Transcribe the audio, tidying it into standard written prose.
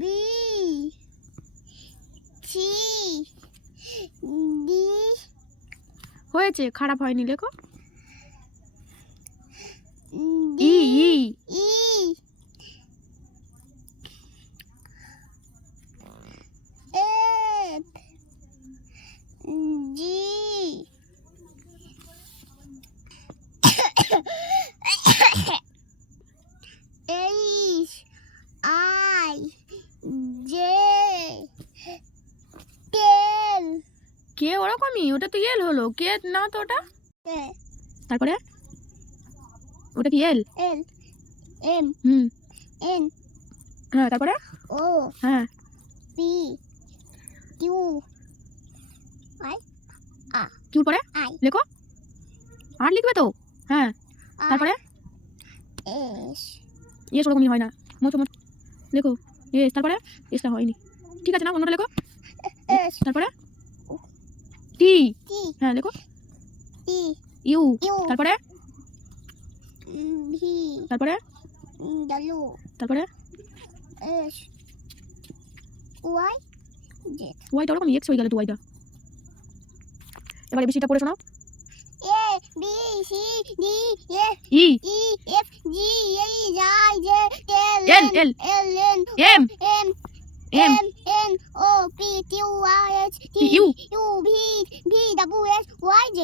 B C D হয়েছে, খারাপ হয়নি, লেখো। D E E E F G H I J K কে ওরকমই, ওটা তো এল হলো, কে না তো ওটা। তারপরে ওটা কি এল? L M N হ্যাঁ, তারপরে O হ্যাঁ P Q I R কিউর পরে I লেখো। আর লিখবে তো। হ্যাঁ, তারপরে S এস ওরকমই হয় না, মোছো মোট লেখো। এস, তারপরে এসটা হয়নি, ঠিক আছে না, অন্যটা লেখো। S তারপরে টি, T হ্যাঁ লেখো। T ইউ, U তারপরে V তারপরে W তারপরে S Y Z ওয়াইটা ওরকম এক্স হয়ে গেল তো ওয়াইটা। এবারে বেশিটা পড়ে শোনাও। A B C D F E E F G H I J K L L L N M M M M N O P Q R S T U U V W X Y Z